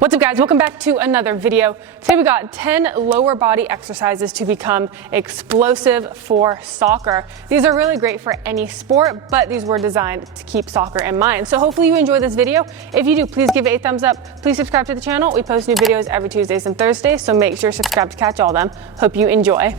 What's up guys, welcome back to another video. Today we got 10 lower body exercises to become explosive for soccer. These are really great for any sport, but these were designed to keep soccer in mind. So hopefully you enjoy this video. If you do, please give it a thumbs up. Please subscribe to the channel. We post new videos every Tuesdays and Thursdays, so make sure to subscribe to catch all of them. Hope you enjoy.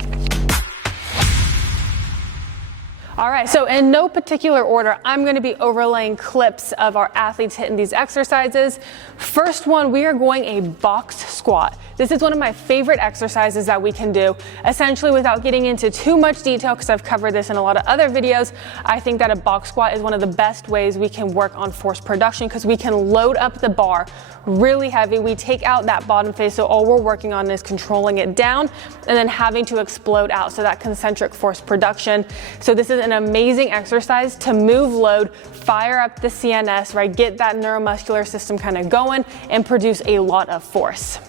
All right, so in no particular order, I'm going to be overlaying clips of our athletes hitting these exercises. First one, we are going a box squat. This is one of my favorite exercises that we can do. Essentially, without getting into too much detail, because I've covered this in a lot of other videos, I think that a box squat is one of the best ways we can work on force production because we can load up the bar really heavy. We take out that bottom phase, so all we're working on is controlling it down and then having to explode out, so that concentric force production. So this is an amazing exercise to move load, fire up the CNS, right? Get that neuromuscular system kind of going and produce a lot of force.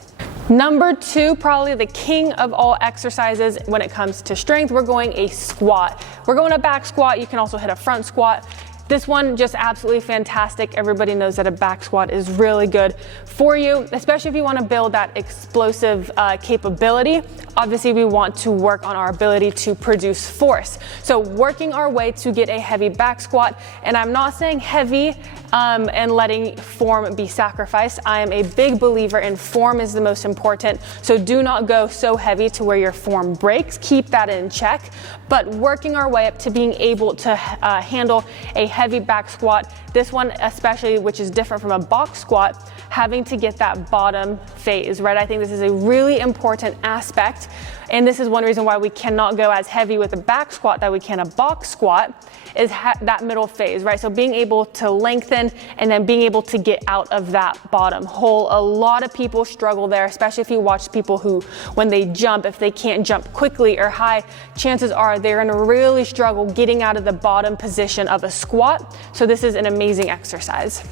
Number two, probably the king of all exercises when it comes to strength, we're going a squat. We're going a back squat. You can also hit a front squat. This one, just absolutely fantastic. Everybody knows that a back squat is really good for you, especially if you want to build that explosive capability. Obviously, we want to work on our ability to produce force. So working our way to get a heavy back squat, and I'm not saying heavy and letting form be sacrificed. I am a big believer in form is the most important. So do not go so heavy to where your form breaks. Keep that in check. But working our way up to being able to handle a heavy back squat, this one especially, which is different from a box squat, having to get that bottom phase, right? I think this is a really important aspect. And this is one reason why we cannot go as heavy with a back squat that we can a box squat, is that middle phase, right? So being able to lengthen and then being able to get out of that bottom hole. A lot of people struggle there, especially if you watch people who, when they jump, if they can't jump quickly or high, chances are they're gonna really struggle getting out of the bottom position of a squat. So this is an amazing exercise.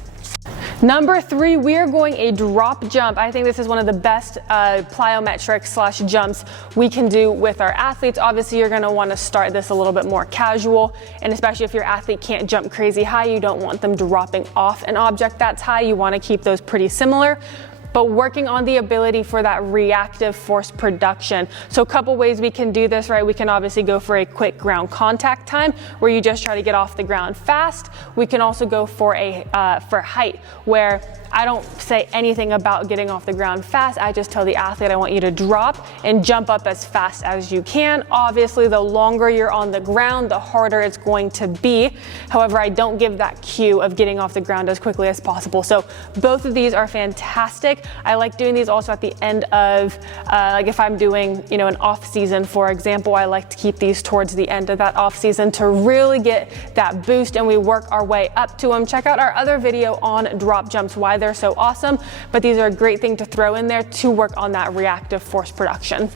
Number three, we are going a drop jump. I think this is one of the best plyometrics / jumps we can do with our athletes. Obviously, you're gonna wanna start this a little bit more casual, and especially if your athlete can't jump crazy high, you don't want them dropping off an object that's high. You wanna keep those pretty similar, but working on the ability for that reactive force production. So a couple ways we can do this, right? We can obviously go for a quick ground contact time where you just try to get off the ground fast. We can also go for for height, where I don't say anything about getting off the ground fast. I just tell the athlete, I want you to drop and jump up as fast as you can. Obviously, the longer you're on the ground, the harder it's going to be. However, I don't give that cue of getting off the ground as quickly as possible. So both of these are fantastic. I like doing these also at the end of, like if I'm doing, an off season, for example, I like to keep these towards the end of that off season to really get that boost, and we work our way up to them. Check out our other video on drop jumps, why they're so awesome, but these are a great thing to throw in there to work on that reactive force production.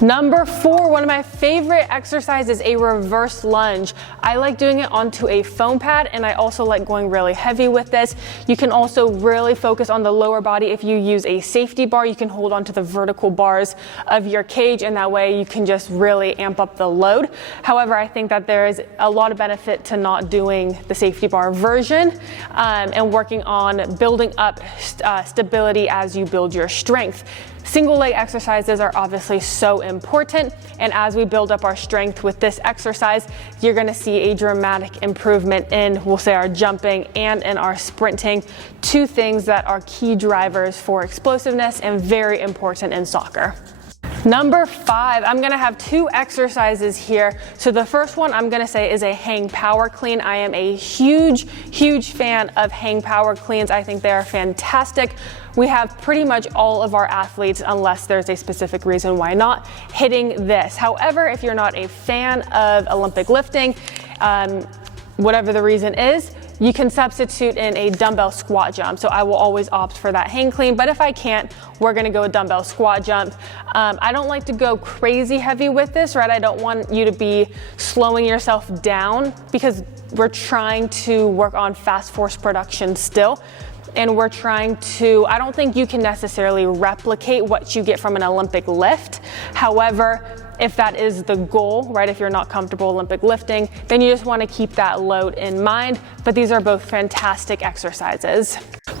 Number four, one of my favorite exercises, a reverse lunge. I like doing it onto a foam pad, and I also like going really heavy with this. You can also really focus on the lower body. If you use a safety bar, you can hold onto the vertical bars of your cage, and that way you can just really amp up the load. However, I think that there is a lot of benefit to not doing the safety bar version and working on building up stability as you build your strength. Single leg exercises are obviously so important, and as we build up our strength with this exercise, you're gonna see a dramatic improvement in, we'll say, our jumping and in our sprinting, two things that are key drivers for explosiveness and very important in soccer. Number five, I'm gonna have two exercises here. So the first one I'm gonna say is a hang power clean. I am a huge fan of hang power cleans. I think they are fantastic. We have pretty much all of our athletes, unless there's a specific reason why not, hitting this. However, if you're not a fan of Olympic lifting, whatever the reason is, you can substitute in a dumbbell squat jump. So I will always opt for that hang clean, but if I can't, we're gonna go a dumbbell squat jump. I don't like to go crazy heavy with this, right? I don't want you to be slowing yourself down because we're trying to work on fast force production still. And we're trying to, I don't think you can necessarily replicate what you get from an Olympic lift. However, if that is the goal, right? If you're not comfortable Olympic lifting, then you just want to keep that load in mind. But these are both fantastic exercises.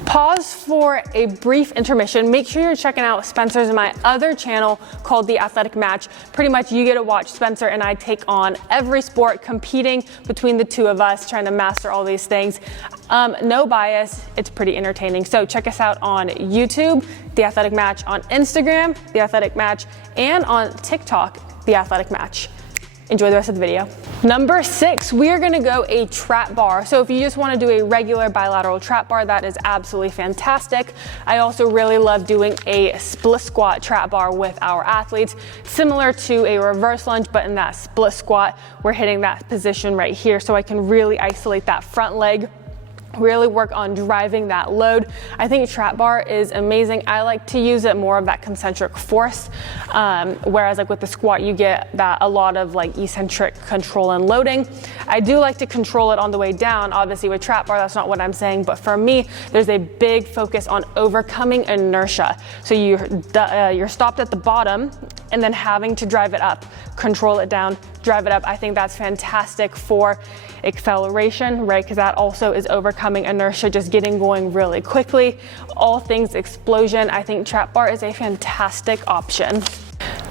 Pause for a brief intermission. Make sure you're checking out Spencer's and my other channel called The Athletic Match. Pretty much you get to watch Spencer and I take on every sport, competing between the two of us, trying to master all these things. No bias, it's pretty entertaining. So check us out on YouTube, The Athletic Match, on Instagram, The Athletic Match, and on TikTok, The Athletic Match. Enjoy the rest of the video. Number 6, we are gonna go a trap bar. So if you just wanna do a regular bilateral trap bar, that is absolutely fantastic. I also really love doing a split squat trap bar with our athletes, similar to a reverse lunge, but in that split squat, we're hitting that position right here so I can really isolate that front leg, really work on driving that load. I think trap bar is amazing. I like to use it more of that concentric force, whereas like with the squat you get that a lot of like eccentric control and loading. I do like to control it on the way down. Obviously with trap bar, that's not what I'm saying, but for me, there's a big focus on overcoming inertia. So you're stopped at the bottom and then having to drive it up, control it down, drive it up. I think that's fantastic for acceleration, right? Because that also is overcoming inertia, just getting going really quickly. All things explosion. I think trap bar is a fantastic option.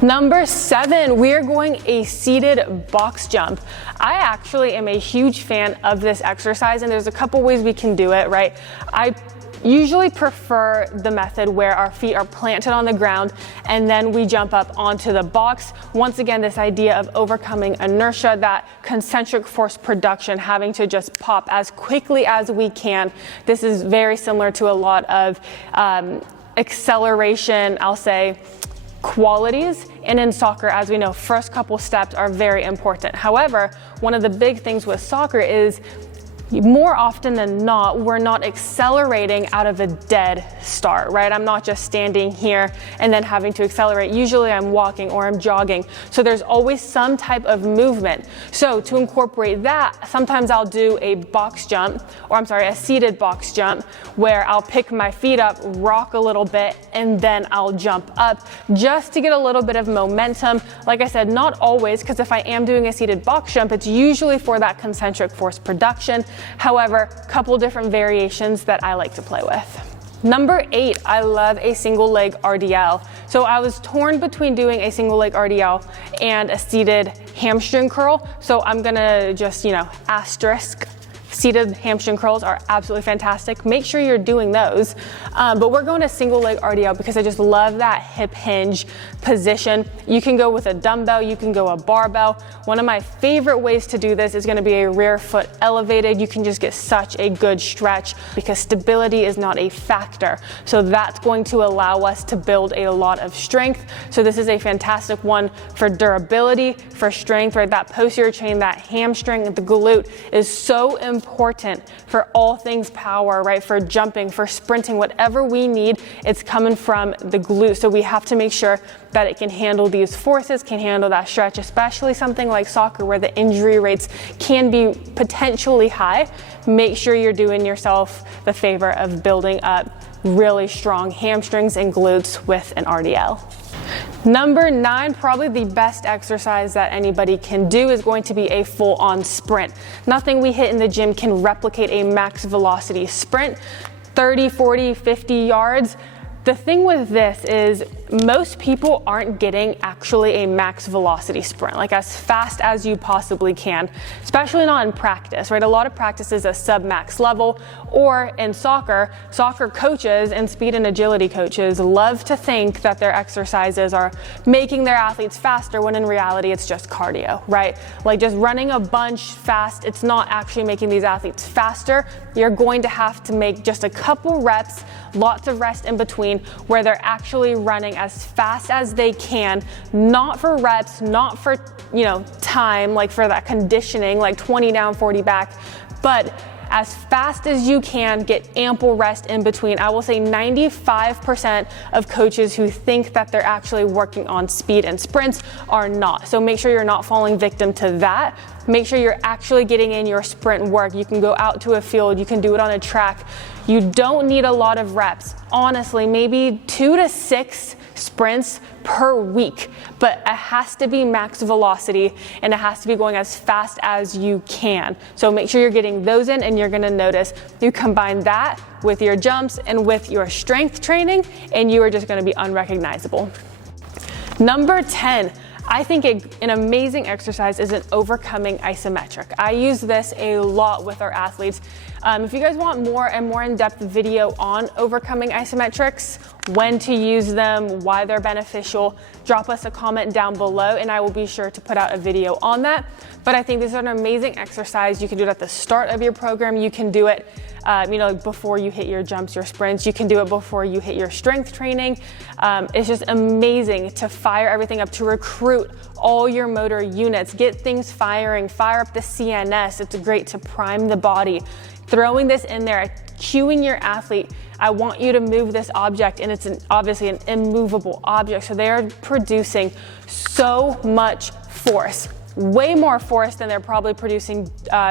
Number 7, we are going a seated box jump. I actually am a huge fan of this exercise, and there's a couple ways we can do it, right? I usually prefer the method where our feet are planted on the ground and then we jump up onto the box. Once again, this idea of overcoming inertia, that concentric force production, having to just pop as quickly as we can. This is very similar to a lot of acceleration, I'll say, qualities. And in soccer, as we know, first couple steps are very important. However, one of the big things with soccer is more often than not, we're not accelerating out of a dead start, right? I'm not just standing here and then having to accelerate. Usually I'm walking or I'm jogging. So there's always some type of movement. So to incorporate that, sometimes I'll do a box jump, or a seated box jump, where I'll pick my feet up, rock a little bit, and then I'll jump up just to get a little bit of momentum. Like I said, not always, because if I am doing a seated box jump, it's usually for that concentric force production. However, a couple different variations that I like to play with. Number 8, I love a single leg RDL. So I was torn between doing a single leg RDL and a seated hamstring curl. So I'm gonna just, asterisk. Seated hamstring curls are absolutely fantastic. Make sure you're doing those. But we're going to single leg RDL because I just love that hip hinge position. You can go with a dumbbell, you can go a barbell. One of my favorite ways to do this is gonna be a rear foot elevated. You can just get such a good stretch because stability is not a factor. So that's going to allow us to build a lot of strength. So this is a fantastic one for durability, for strength, right? That posterior chain, that hamstring, the glute is so important for all things power, right? For jumping, for sprinting, whatever we need, it's coming from the glute. So we have to make sure that it can handle these forces, can handle that stretch, especially something like soccer where the injury rates can be potentially high. Make sure you're doing yourself the favor of building up really strong hamstrings and glutes with an RDL. Number 9, probably the best exercise that anybody can do is going to be a full-on sprint. Nothing we hit in the gym can replicate a max velocity sprint, 30, 40, 50 yards. The thing with this is most people aren't getting actually a max velocity sprint, like as fast as you possibly can, especially not in practice, right? A lot of practice is a sub-max level, or in soccer coaches and speed and agility coaches love to think that their exercises are making their athletes faster when in reality it's just cardio, right? Like just running a bunch fast, it's not actually making these athletes faster. You're going to have to make just a couple reps, lots of rest in between, where they're actually running as fast as they can, not for reps, not for, time, like for that conditioning, like 20 down, 40 back, but as fast as you can, get ample rest in between. I will say 95% of coaches who think that they're actually working on speed and sprints are not. So make sure you're not falling victim to that. Make sure you're actually getting in your sprint work. You can go out to a field, you can do it on a track. You don't need a lot of reps. Honestly, maybe 2 to 6 sprints per week, but it has to be max velocity and it has to be going as fast as you can. So make sure you're getting those in, and you're gonna notice you combine that with your jumps and with your strength training, and you are just gonna be unrecognizable. Number 10, I think an amazing exercise is an overcoming isometric. I use this a lot with our athletes. If you guys want more in-depth video on overcoming isometrics, when to use them, why they're beneficial, drop us a comment down below and I will be sure to put out a video on that. But I think this is an amazing exercise. You can do it at the start of your program. You can do it before you hit your jumps, your sprints. You can do it before you hit your strength training. It's just amazing to fire everything up, to recruit all your motor units, get things firing, fire up the CNS. It's great to prime the body. Throwing this in there, cueing your athlete, I want you to move this object, and it's obviously an immovable object. So they are producing so much force. Way more force than they're probably producing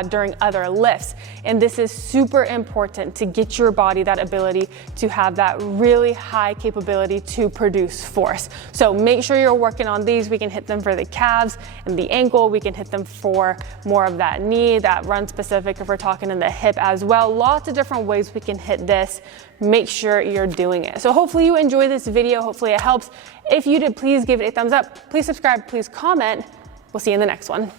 during other lifts. And this is super important to get your body that ability to have that really high capability to produce force. So make sure you're working on these. We can hit them for the calves and the ankle. We can hit them for more of that knee, that run specific if we're talking in the hip as well. Lots of different ways we can hit this. Make sure you're doing it. So hopefully you enjoy this video. Hopefully it helps. If you did, please give it a thumbs up. Please subscribe. Please comment. We'll see you in the next one.